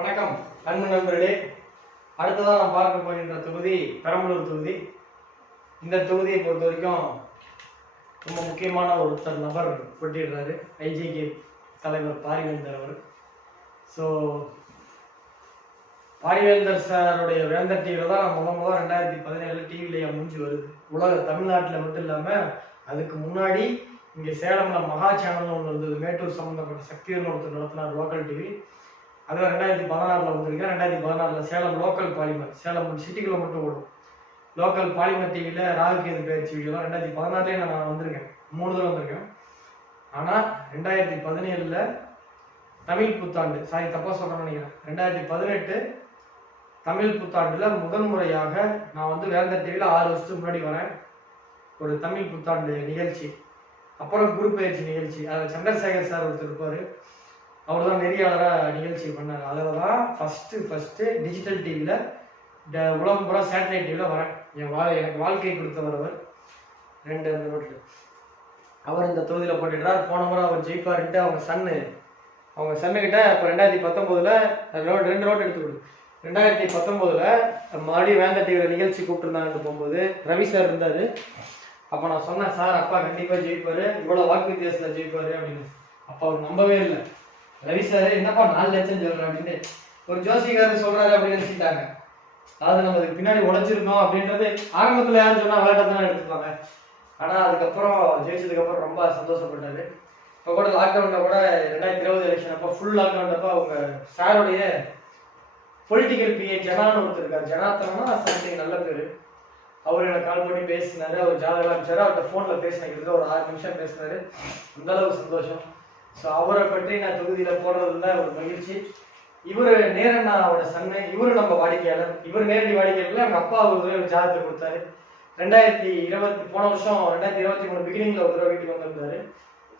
வணக்கம் அன்பு நண்பர்களே. அடுத்ததாக நாம் பார்க்க போகின்ற தொகுதி பெரம்பலூர் தொகுதி. இந்த தொகுதியை பொறுத்த வரைக்கும் ரொம்ப முக்கியமான ஒருத்தர் நபர் போட்டிடுறாரு ஐஜிகே தலைவர் பாரிவேந்தர் அவர். ஸோ பாரிவேந்தர் சாருடைய வேந்தர் டிவியில் தான் முத முதல் ரெண்டாயிரத்தி பதினேழு டிவிலேயே முடிஞ்சு வருது. உலக தமிழ்நாட்டில் மட்டும் இல்லாமல் அதுக்கு முன்னாடி இங்கே சேலமில் மகா சேனல்னு ஒன்று இருந்தது. மேட்டூர் சம்மந்தப்பட்ட சக்திகள் ஒருத்தர் நடத்தினார் லோக்கல் டிவி அதில் ரெண்டாயிரத்தி பதினாறில் வந்திருக்கேன் ரெண்டாயிரத்தி பதினாறில் சேலம் லோக்கல் பாலிமர் சேலம் சிட்டிக்குள்ளே மட்டும் ஓடும். லோக்கல் பாலிமர் டிவியில் ராகுகேது பயிற்சி வீடியோலாம் ரெண்டாயிரத்தி பதினாறுலேயே நான் வந்திருக்கேன். மூணு தடவை வந்திருக்கேன். ஆனால் ரெண்டாயிரத்தி பதினேழில் தமிழ் புத்தாண்டு சாரி தப்பாக சொல்கிறேன்னு நினைக்கிறேன். ரெண்டாயிரத்தி பதினெட்டு தமிழ் புத்தாண்டில் முதன் முறையாக நான் வந்து வேந்த டிவியில் ஆறு வருஷத்துக்கு முன்னாடி வரேன். ஒரு தமிழ் புத்தாண்டு நிகழ்ச்சி. அப்புறம் குரு பயிற்சி நிகழ்ச்சி. அதில் சந்திரசேகர் சார் ஒருத்தர் இருப்பார். அவர் தான் நெறியாளராக நிகழ்ச்சி பண்ணார். அதில் தான் ஃபஸ்ட்டு ஃபஸ்ட்டு டிஜிட்டல் டிவியில் உலகம் பூரா சேட்டலைட் டிவியில் வரேன். என் வா எனக்கு வாழ்க்கை கொடுத்தவர் அவர். ரெண்டு அந்த நோட்டில். அவர் இந்த தொகுதியில் போட்டுட்டார் போன முறை அவர் ஜெயிப்பாருன்ட்டு அவங்க சன்னு அவங்க சன்னுக்கிட்ட இப்போ ரெண்டாயிரத்தி பத்தொம்போதில் ரோட் ரெண்டு ரோட் எடுத்து கொடு. ரெண்டாயிரத்தி பத்தொம்போதில் மறுபடியும் வேந்த டிவியில் நிகழ்ச்சி கூப்பிட்டுருந்தாங்கன்னு போகும்போது ரவி சார் இருந்தார். அப்போ நான் சொன்னேன் சார் அப்பா கண்டிப்பாக ஜெயிப்பார். இவ்வளோ வாக்கு வித்தியாசத்தில் ஜெயிப்பார் அப்படின்னு. அப்போ அவர் நம்பவே இல்லை. ரவி சார் என்னப்பா நாலு லட்சம் சொல்கிறேன் அப்படின்னு ஒரு ஜோசிகாரர் சொல்கிறாரு அப்படின்னு நினச்சிட்டாங்க அதாவது நம்ம அதுக்கு பின்னாடி உழைச்சிருக்கோம் அப்படின்றது ஆரம்பத்தில் யாரும் சொன்னால் விளையாட்டை எடுத்துப்பாங்க. ஆனால் அதுக்கப்புறம் ஜெயிச்சதுக்கப்புறம் ரொம்ப சந்தோஷப்பட்டாரு. இப்போ கூட லாக்டவுனில் கூட ரெண்டாயிரத்தி இருபது எலெக்ஷன் அப்போ ஃபுல் லாக்டவுன் அப்போ அவங்க சாருடைய பொலிட்டிக்கல் பிஏ ஜனான்னு ஒருத்தர் இருக்கார். ஜனாத்தனமா சம்திங் நல்ல பேர். அவர் எனக்கு கால் பண்ணி பேசினாரு. அவர் ஜாதகம் அனுப்பிச்சாரு அவர்கிட்ட ஃபோனில் பேசினது ஒரு ஆறு நிமிஷம் பேசினாரு. அந்த சந்தோஷம். ஸோ அவரை பற்றி நான் தொகுதியில் போடுறதுல ஒரு மகிழ்ச்சி. இவர் நேரண்ணாவோட சன்னு இவரு நம்ம வாடிக்கையாளர். இவர் நேரடி வாடிக்கையாளர் எங்கள் அப்பா ஒரு தடவை ஜாதகத்தை கொடுத்தாரு. ரெண்டாயிரத்தி இருபத்தி போன வருஷம் ரெண்டாயிரத்தி இருபத்தி மூணு பிகினிங்கில் ஒரு தடவை வீட்டுக்கு வந்திருந்தாரு.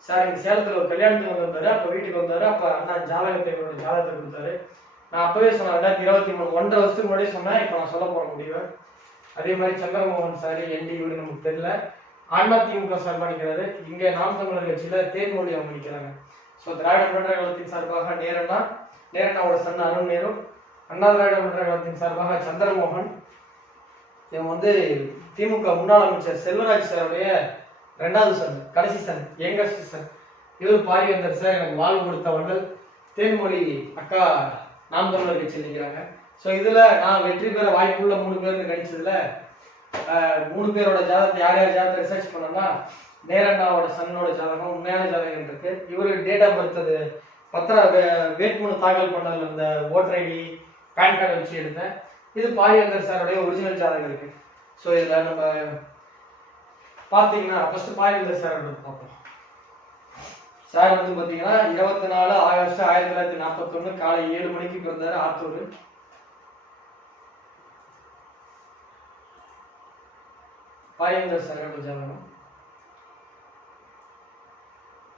சார் எங்கள் சேலத்தில் ஒரு கல்யாணத்துக்கு வந்திருந்தாரு. அப்போ வீட்டுக்கு வந்தாரு. அப்போ அண்ணா ஜாதகத்தை இவரோட ஜாதகத்தை கொடுத்தாரு. நான் அப்பவே சொன்னேன் ரெண்டாயிரத்தி இருபத்தி மூணு ஒன்றரை வருஷத்துக்கு முன்னாடி சொன்னேன். இப்போ நான் சொல்ல போகிற முடிவு. அதே மாதிரி சந்திரமோகன் சாரி என்டி இவரு நமக்கு தெரியல. அதிமுக சார்பாக நிற்கிறாரு இங்க நாம் தமிழர் கட்சியில தேன்மொழி அவங்க நிற்கிறாங்க. ஸோ திராவிட முன்னேற்ற கழகத்தின் சார்பாக நேரண்ணா நேரண்ணாவோட சன் அருண் நேரு அண்ணா திராவிட முன்னேற்ற கழகத்தின் சார்பாக சந்திரமோகன் இவன் வந்து திமுக முன்னாள் அமைச்சர் செல்வராஜ் சாருடைய ரெண்டாவது சன் கடைசி சன் யங்கஸ்ட் சன். இவர் பாரிவேந்தர் சார் எனக்கு வாழ்வு கொடுத்தவர்கள். தேன்மொழி அக்கா நாம் தமிழர் கட்சியில் நிற்கிறாங்க ஸோ இதில் நான் வெற்றி பெற வாய்ப்புள்ள மூணு பேர்னு கணிச்சதுல மூணு பேரோட ஜாதகத்தை யார் யார் ஜாதகத்தை ரிசர்ச் பண்ணோம்னா நேரண்ணாவோட சன்னோட ஜாதகம் உண்மையான ஜாதகம் இருக்கு. இவர் டேட் ஆஃப் பர்த் அது பத்திர வே- வேட்புமனு தாக்கல் பண்ணதில் இருந்த ஓட்டர் ஐடி பேன் கார்டை வச்சு எடுத்தேன். இது பாரியந்தர் சாருடைய ஒரிஜினல் ஜாதகம் இருக்கு. ஸோ இதில் நம்ம பார்த்தீங்கன்னா ஃபர்ஸ்ட் பாரியந்தர் சார் பார்ப்போம். சார் வந்து பார்த்தீங்கன்னா இருபத்தி நாலு ஆகஸ்ட் ஆயிரத்தி தொள்ளாயிரத்தி நாற்பத்தொன்று காலை ஏழு மணிக்கு பிறந்தார் ஆத்தூர். பாரியந்தர் சாரோட ஜாதகம்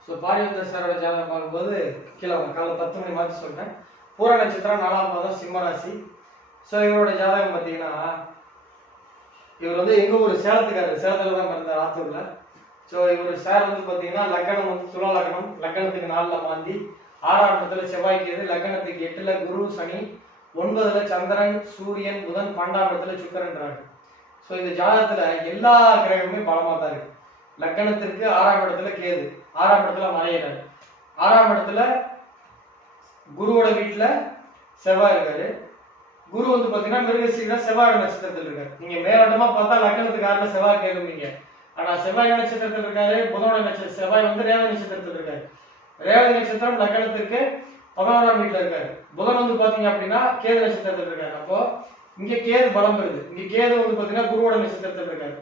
ஸோ பாரியந்தர் சாரோட ஜாதகம் பார்க்கும்போது கீழே காலை பத்து மணி மாற்றி சொல்கிறேன் பூர நட்சத்திரம் நாலாம் பாதம் சிம்ம ராசி. ஸோ இவரோட ஜாதகம் பார்த்தீங்கன்னா இவர் வந்து எங்கள் ஊர்? சேலத்துக்காரர். சேலத்தில் தான் பிறந்தார் ஆத்தூரில். ஸோ இவர் சார் வந்து பார்த்தீங்கன்னா லக்கணம் வந்து துலா லக்னம் லக்கணத்துக்கு நாலில் மாந்தி. ஆறாம் இடத்துல செவ்வாய்க்கு லக்கணத்துக்கு எட்டில் குரு சனி. ஒன்பதுல சந்திரன் சூரியன் புதன் பன்னெண்டாம் இடத்துல சுக்கரன்றாங்க ஸோ இந்த ஜாதகத்துல எல்லா கிரகமுமே பலமா தான் இருக்கு. லக்கணத்திற்கு ஆறாம் இடத்துல கேது ஆறாம் இடத்துல மலையிறாரு ஆறாம் இடத்துல குருவோட வீட்டுல செவ்வாய் இருக்காரு. குரு வந்து பாத்தீங்கன்னா மிருகசீல செவ்வாய் நட்சத்திரத்தில் இருக்காரு. நீங்க மேலோட்டமா பார்த்தா லக்கணத்துக்கு ஆறுல செவ்வாய் கேளுவீங்க. ஆனா செவ்வாய் நட்சத்திரத்தில் இருக்காரு புதனோட நட்சத்திரம் செவ்வாய் வந்து ரேவதி நட்சத்திரத்தில் இருக்காரு. ரேவதி நட்சத்திரம் லக்கணத்திற்கு பதினோராம் வீட்டுல இருக்காரு. புதன் வந்து பாத்தீங்க அப்படின்னா கேது நட்சத்திரத்தில் இருக்காரு. அப்போ இங்க கேது பலம் பெறுது. இங்க கேது வந்து பாத்தீங்கன்னா குருவோட நட்சத்திரத்தில் இருக்காரு.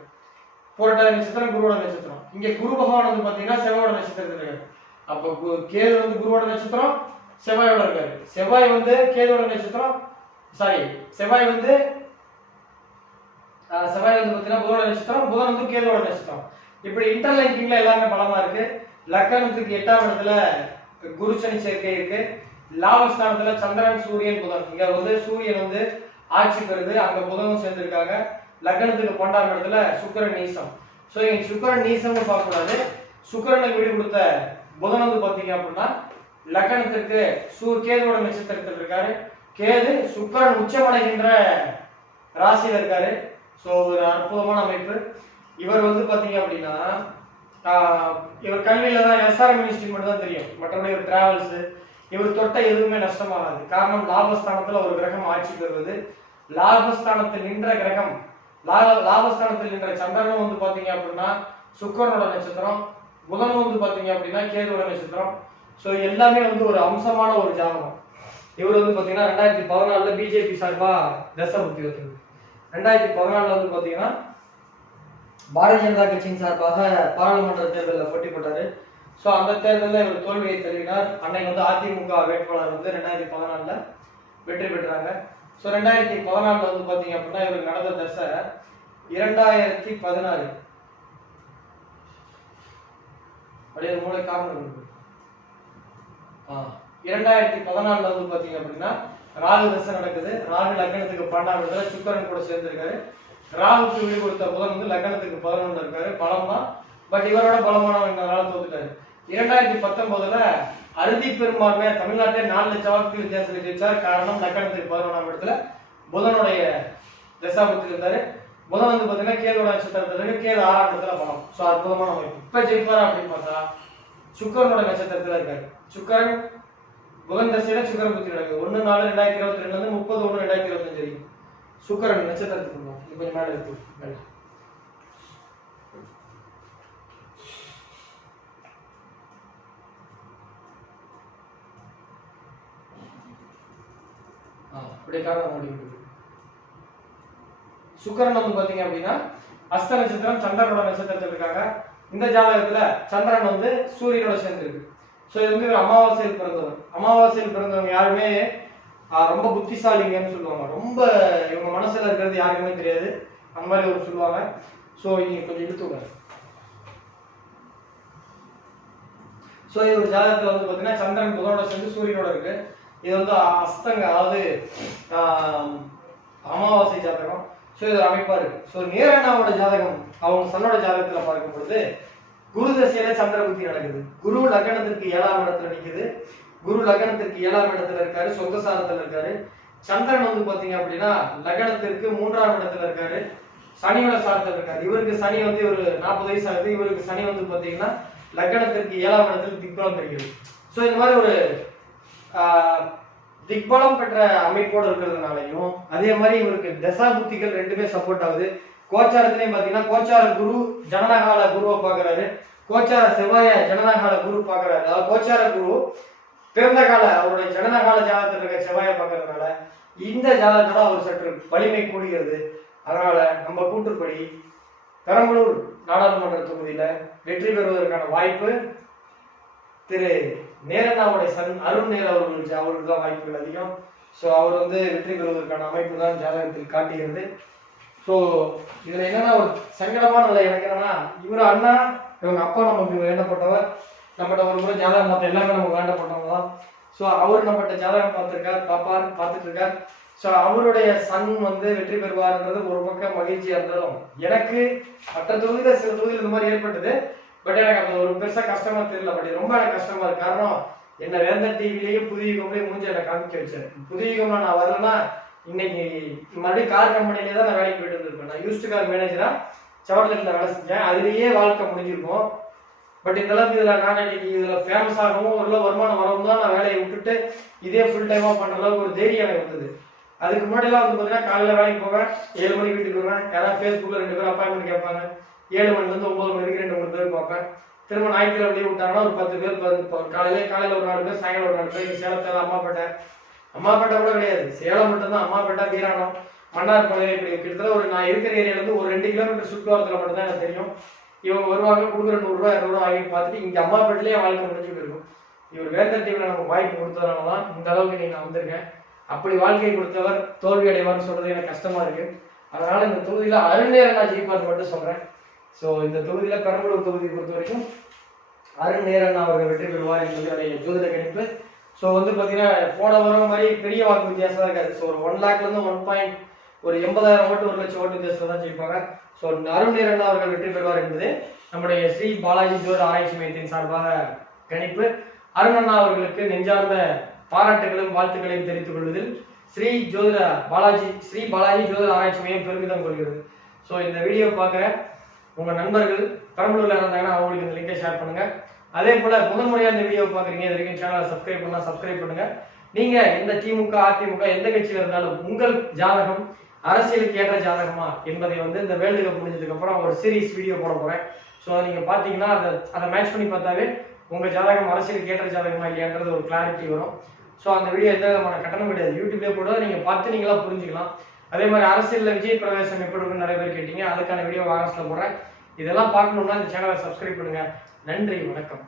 புரட்டாதி நட்சத்திரம் குருவோட நட்சத்திரம். இங்க குரு பகவான் வந்து பாத்தீங்கன்னா செவ்வாயோட நட்சத்திரத்தில் இருக்காரு. அப்போ கு- கேது வந்து குருவோட நட்சத்திரம் செவ்வாயோட இருக்காரு. செவ்வாய் வந்து கேதுவோட நட்சத்திரம் சாரி செவ்வாய் வந்து ஆஹ், செவ்வாய் வந்து பாத்தீங்கன்னா புதனோட நட்சத்திரம் புதன் வந்து கேதுவோட நட்சத்திரம். இப்படி இன்டர்லிங்கிங்ல எல்லாமே பலமா இருக்கு. லக்கணத்துக்கு எட்டாம் இடத்துல குரு சனி சேர்க்கை இருக்கு. லாபஸ்தானத்துல சந்திரன் சூரியன் புதன். இங்க வந்து சூரியன் வந்து ஆட்சி பெறுது அங்க புதனும் சேர்ந்திருக்காங்க. லக்னத்துக்கு பன்னெண்டாம் இடத்துல சுக்கிரன் நீசம். ஸோ இங்க சுக்கரன் நீசம்னு பார்க்கக்கூடாது. சுக்கரனுக்கு விடு கொடுத்த புதன் வந்து பாத்தீங்க அப்படின்னா லக்னத்திற்கு சூ கேதுவோட நட்சத்திரத்தில் இருக்காரு. கேது சுக்கரன் உச்சமடைகின்ற ராசியில இருக்காரு. ஸோ ஒரு அற்புதமான அமைப்பு. இவர் வந்து பாத்தீங்க அப்படின்னா இவர் கல்வியில தான் எஸ்ஆர்எம் மினிஸ்ட்ரி மட்டும் தான் தெரியும். மற்றபடி இவர் டிராவல்ஸ் இவர் தொட்ட எதுவுமே நஷ்டமாகாது. காரணம் லாபஸ்தானத்துல ஒரு கிரகம் ஆட்சி பெறுவது. லாபஸ்தானத்தில் நின்ற கிரகம் லாபஸ்தானத்தில் நின்ற சந்திரனும் வந்து பாத்தீங்க அப்படின்னா சுக்கரனோட நட்சத்திரம் புதனும் வந்து பாத்தீங்க அப்படின்னா கேதுவோட நட்சத்திரம். ஸோ எல்லாமே வந்து ஒரு அம்சமான ஒரு ஜாதகம். இவர் வந்து பாத்தீங்கன்னா ரெண்டாயிரத்தி பதினாலுல பிஜேபி சார்பா தசை புத்தி வந்தது ரெண்டாயிரத்தி பதினாலுல வந்து பாத்தீங்கன்னா பாரதிய ஜனதா கட்சியின் சார்பாக பாராளுமன்ற தேர்தலில் போட்டி போட்டாரு. ஸோ அந்த தேர்தலில் இவர் தோல்வியை தழுவினார். அன்னைக்கு வந்து அதிமுக வேட்பாளர் வந்து ரெண்டாயிரத்தி பதினாலுல வெற்றி பெற்றாங்க. ஸோ ரெண்டாயிரத்தி பதினாலில் வந்து பாத்தீங்க அப்படின்னா இவருக்கு நடந்த தசை இரண்டாயிரத்தி பதினாறு. அப்படியே மூளை காரணம் இருக்கு. இரண்டாயிரத்தி பதினாலுல வந்து பாத்தீங்க அப்படின்னா ராகு தசை நடக்குது. ராகு லக்னத்துக்கு பன்னெண்டாம் இடத்துல சுக்கரன் கூட சேர்ந்திருக்காரு. ராகுக்கு விழி கொடுத்த புதன் வந்து லக்னத்துக்கு பதினொன்று இருக்காரு. பலம் தான் பட் இவரோட பலமானவங்க தோத்துட்டாரு. இரண்டாயிரத்தி பத்தொன்பதுல அறுதி பெரும்பான்மையா தமிழ்நாட்டிலே நாலு லட்சம் வாக்கு வித்தியாசம் ஜெயிச்சார் காரணம் லக்னத்துக்கு பதினொன்றாம் இடத்துல புதனுடைய தசாபுத்தி இருந்தாரு புதன் வந்து பாத்தீங்கன்னா கேதோட நட்சத்திரத்துல இருக்கு. கேது ஆறாம் இடத்துல பலம் ஸோ அற்புதமான அமைப்பு. இப்ப ஜெயிப்பாரா அப்படின்னு பார்த்தா சுக்கரனோட நட்சத்திரத்துல இருக்காரு. சுக்கரன் புதன் தசையில சுக்கரன் புத்தி நடக்குது ஒண்ணு நாலு ரெண்டாயிரத்தி இருபத்தி ரெண்டுல இருந்து முப்பது ஒன்று ரெண்டாயிரத்தி இருபத்தஞ்சு வரைக்கும். சுக்கரன் நட்சத்திரத்துக்கு இது கொஞ்சம் மேலே இருக்கு. மேல. அப்படியே காரணம் ஓடிக்கிட்டு சுக்கரன் வந்து பாத்தீங்க அப்படின்னா அஸ்த நட்சத்திரம் சந்திரனோட நட்சத்திரத்தில் இருக்காங்க. இந்த ஜாதகத்துல சந்திரன் வந்து சூரியனோட சேர்ந்திருக்கு. ஸோ இது வந்து அமாவாசையில் பிறந்தவர். அமாவாசையில் பிறந்தவங்க யாருமே ரொம்ப புத்திசாலிங்கன்னு சொல்லுவாங்க. ரொம்ப இவங்க மனசுல இருக்கிறது யாருக்குமே தெரியாது. அந்த மாதிரி ஒரு சொல்லுவாங்க. ஸோ நீங்க கொஞ்சம் இழுத்து விடுங்க. ஸோ இவர் ஜாதகத்துல வந்து பாத்தீங்கன்னா சந்திரன் புதனோட சேர்ந்து சூரியனோட இருக்கு. இது வந்து அஸ்தங்க அதாவது அமாவாசை ஜாதகம். ஸோ இது ஒரு ஸோ நேரண்ணாவோட ஜாதகம் அவங்க சன்னோட ஜாதகத்தில் பார்க்கும் பொழுது குரு தசையில சந்திரபுத்தி நடக்குது. குரு லக்னத்திற்கு ஏழாம் இடத்துல நிற்குது குரு லக்னத்திற்கு ஏழாம் இடத்துல இருக்காரு சொந்த சாரத்துல இருக்காரு. சந்திரன் வந்து பார்த்தீங்க அப்படின்னா லக்னத்திற்கு மூன்றாம் இடத்துல இருக்காரு. சனியோட சாரத்தில் இருக்காரு. இவருக்கு சனி வந்து ஒரு நாற்பது வயசு ஆகுது. இவருக்கு சனி வந்து பார்த்தீங்கன்னா லக்னத்திற்கு ஏழாம் இடத்துல திக்ரம் தெரிகிறது ஸோ இந்த மாதிரி ஒரு திக்பலம் பெற்ற அமைப்போடு இருக்கிறதுனாலையும் அதே மாதிரி இவருக்கு தசா புத்திகள் ரெண்டுமே சப்போர்ட் ஆகுது. கோச்சாரத்திலையும் பார்த்தீங்கன்னா கோச்சார குரு ஜனநகால குருவை பார்க்கறாரு. கோச்சார செவ்வாய ஜனநகால குரு பார்க்கறாரு. அதாவது கோச்சார குரு பிறந்த கால அவருடைய ஜனநகால ஜாதகத்தில் இருக்க செவ்வாயை பார்க்கறதுனால இந்த ஜாதகத்தோட அவர் சற்று வலிமை கூடுகிறது. அதனால நம்ம கூற்றுப்படி பெரம்பலூர் நாடாளுமன்ற தொகுதியில் வெற்றி பெறுவதற்கான வாய்ப்பு திரு நேரண்ணாவுடைய சன் அருண் நேர் அவர்களுக்கு அவருக்கு தான் வாய்ப்புகள் அதிகம். ஸோ அவர் வந்து வெற்றி பெறுவதற்கான அமைப்பு தான் ஜாதகத்தில் காட்டுகிறது. ஸோ இதில் என்னன்னா ஒரு சங்கடமான நிலை எனக்கு என்னன்னா இவர் அண்ணா இவங்க அப்பா நமக்கு வேண்டப்பட்டவர். நம்மகிட்ட ஒரு முறை ஜாதகம் பார்த்த எல்லாமே நமக்கு வேண்டப்பட்டவங்க தான். ஸோ அவர் நம்மகிட்ட ஜாதகம் பார்த்துருக்கார் பாப்பார் பார்த்துட்டு இருக்கார் ஸோ அவருடைய சன் வந்து வெற்றி பெறுவார்ன்றது ஒரு பக்கம் மகிழ்ச்சியாக இருந்தாலும் எனக்கு மற்ற தொகுதியில் சில தொகுதியில் இந்த மாதிரி ஏற்பட்டது. பட் எனக்கு அது ஒரு பெருசா கஷ்டமா தெரியல பட் ரொம்ப எனக்கு கஷ்டமா இருக்கு. காரணம் என்ன வேந்தர் டிவிலேயே புதிய யுகம்லயும் முடிஞ்சு எனக்கு காமிக்க வச்சேன் புதிய யுகம்ல நான் வரலன்னா இன்னைக்கு மறுபடியும் கார் கம்பெனிலே தான் நான் வேலைக்கு போயிட்டு இருந்திருப்பேன் நான் யூஸ்டு கார் மேனேஜரா செவர்லெட்ல வேலை செஞ்சேன். அதுலேயே வாழ்க்கை முடிஞ்சிருக்கும். பட் இந்த அளவுக்கு இதுல நான் இன்னைக்கு இதுல ஃபேமஸ் ஆகவும் ஒரு வருமானம் வரவும் தான் நான் வேலையை விட்டுட்டு இதே ஃபுல் டைமா பண்ற அளவுக்கு ஒரு தைரியம் எனக்கு வந்தது. அதுக்கு முன்னாடிலாம் வந்து பார்த்தீங்கன்னா காலையில வேலைக்கு போவேன் ஏழு மணிக்கு வீட்டுக்கு வருவேன். யாராவது ஃபேஸ்புக்கில் ரெண்டு பேரும் அப்பாயின்மெண்ட் கேட்பாங்க. ஏழு மணிலேருந்து ஒன்பது மணிக்கு ரெண்டு மூணு பேர் பார்ப்பேன். திரும்ப ஞாயிற்றுக்கிழமை லீவ் விட்டாங்கன்னா ஒரு பத்து பேர் பதினஞ்சு காலையில காலையில் ஒரு நாலு பேர் சாயங்காலம் ஒரு நாலு பேர். சேலத்தில் அம்மாப்பேட்டை அம்மாப்பேட்டை கூட கிடையாது. சேலம் மட்டும்தான். அம்மாப்பேட்டை வீராணம் மன்னார்பாளையம் இப்படி கிட்டத்தட்ட ஒரு நான் இருக்கிற ஏரியாலேருந்து ஒரு ரெண்டு கிலோமீட்டர் சுற்றுவாரத்தில் மட்டும்தான் எனக்கு தெரியும். இவங்க வருவாங்க கொடுக்குற நூறுரூவா இரநூறுவா வாங்கி பார்த்துட்டு இங்கே அம்மாப்பேட்டிலேயே வாழ்க்கை முடிஞ்சுட்டு இருக்கும் இவர் வேந்தர் டீம்ல நமக்கு வாய்ப்பு கொடுத்ததுனால தான் இந்த அளவுக்கு நீங்கள் நான் வந்திருக்கேன். அப்படி வாழ்க்கை கொடுத்தவர் தோல்வி அடைவார்னு சொல்கிறது எனக்கு கஷ்டமாக இருக்குது அதனால் இந்த தொகுதியில் அருண் நான் ஜெயிப்பார் மட்டும் சொல்கிறேன் ஸோ இந்த தொகுதியில் பெரம்பலூர் தொகுதியை பொறுத்த வரைக்கும் அருண் நேரண்ணா அவர்கள் வெற்றி பெறுவார் என்பது என்னுடைய ஜோதிட கணிப்பு. ஸோ வந்து பார்த்தீங்கன்னா போன வாரம் மாதிரி பெரிய வாக்கு வித்தியாசம் தான் இருக்காது. ஸோ ஒரு ஒன் லேக்லேருந்து ஒன் பாயிண்ட் ஒரு எண்பதாயிரம் ஓட்டு ஒரு லட்சம் ஓட்டு வித்தியாசம் தான் ஜெயிப்பாங்க. ஸோ அருண் நேரண்ணா அவர்கள் வெற்றி பெறுவார் என்பது நம்முடைய ஸ்ரீ பாலாஜி ஜோட ஆராய்ச்சி மையத்தின் சார்பாக கணிப்பு. அருண் அண்ணா அவர்களுக்கு நெஞ்சார்ந்த பாராட்டுகளும் வாழ்த்துக்களையும் தெரிவித்துக் கொள்வதில் ஸ்ரீ ஜோதிட பாலாஜி ஸ்ரீ பாலாஜி ஜோதிட ஆராய்ச்சி மையம் பெருமிதம் கொள்கிறது. ஸோ இந்த வீடியோ பார்க்குற உங்க நண்பர்கள் பெரம்பலூர்ல இருந்தாங்கன்னா அவங்களுக்கு இந்த லிங்கை ஷேர் பண்ணுங்க. அதே போல முதல் முறையா இந்த வீடியோ பாக்குறீங்க இது வரைக்கும் சேனலை சப்ஸ்கிரைப் பண்ணா சப்ஸ்கிரைப் பண்ணுங்க. நீங்க இந்த திமுக அதிமுக எந்த கட்சியில இருந்தாலும் உங்கள் ஜாதகம் அரசியலுக்கு ஏற்ற ஜாதகமா என்பதை வந்து இந்த வேர்ல்டு கப் முடிஞ்சதுக்கு அப்புறம் ஒரு சீரிஸ் வீடியோ போட போறேன். ஸோ அதை நீங்க பாத்தீங்கன்னா அதை அதை மேட்ச் பண்ணி பார்த்தாவே உங்க ஜாதகம் அரசியலுக்கு ஏற்ற ஜாதகமா இல்லையான்றது ஒரு கிளாரிட்டி வரும். ஸோ அந்த வீடியோ எந்த விதமான கட்டணம் கிடையாது. யூடியூப்லேயே போட நீங்க பார்த்து நீங்களா புரிஞ்சுக்கலாம். அதே மாதிரி அரசியலில் விஜய் பிரவேசம் எப்படி நிறைய பேர் கேட்டீங்க. அதுக்கான வீடியோ ஆகஸ்ட்ல போடுறேன். இதெல்லாம் பார்க்கணும்னா இந்த சேனலை சப்ஸ்கிரைப் பண்ணுங்க. நன்றி வணக்கம்.